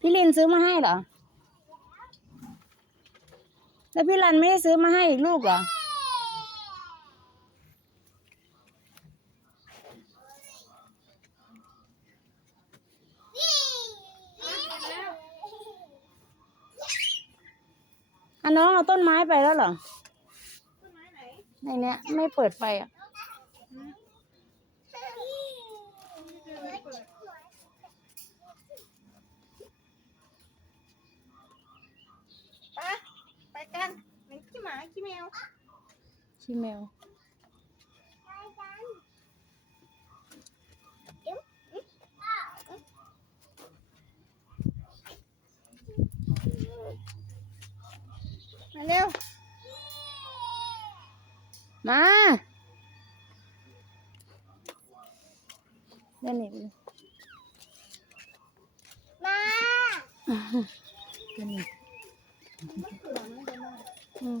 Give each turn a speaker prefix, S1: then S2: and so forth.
S1: พี่ลินซื้อมาให้เหรอ แล้วพี่รันไม่ได้ซื้อมาให้อีกลูกเหรออันน้องเอาต้นไม้ไปแล้วเหรอ
S2: ต้นไม้ไหน
S1: ในเนี้ยไม่เปิดไฟอะ
S2: ไปไปกันไหนขี้ห มาขี้แมว
S1: ชิเมล
S2: มาเร็ว
S1: มา เล่นนี่ไปเลย
S2: มา
S1: เล่นนี่อืม